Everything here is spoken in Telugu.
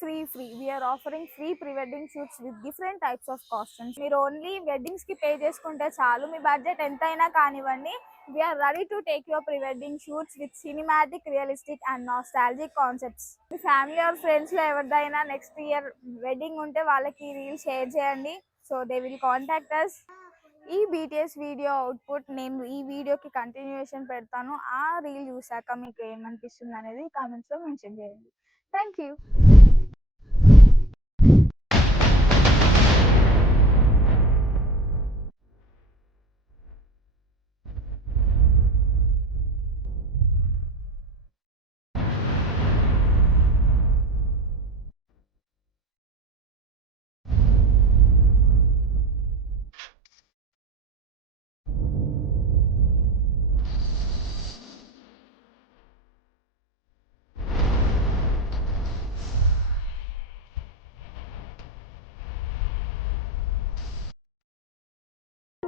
free. We are offering free pre-wedding shoots with different types of costumes. మీరు ఓన్లీ వెడ్డింగ్స్ కి పే చేసుకుంటే చాలు, మీ బడ్జెట్ ఎంతైనా కానివ్వండి. We are ready to take your pre-wedding shoots with cinematic, realistic and nostalgic concepts. మీ ఫ్యామిలీ ఆర్ ఫ్రెండ్స్ లో ఎవరిదైనా నెక్స్ట్ ఇయర్ వెడ్డింగ్ ఉంటే వాళ్ళకి రీల్ షేర్ చేయండి. So they will contact us. ఈ బీటీఎస్ వీడియో అవుట్పుట్ నేను ఈ వీడియోకి కంటిన్యూషన్ పెడతాను. ఆ రీల్ చూసాక మీకు ఏమనిపిస్తుంది అనేది కామెంట్స్ లో మెన్షన్ చేయండి. Thank you.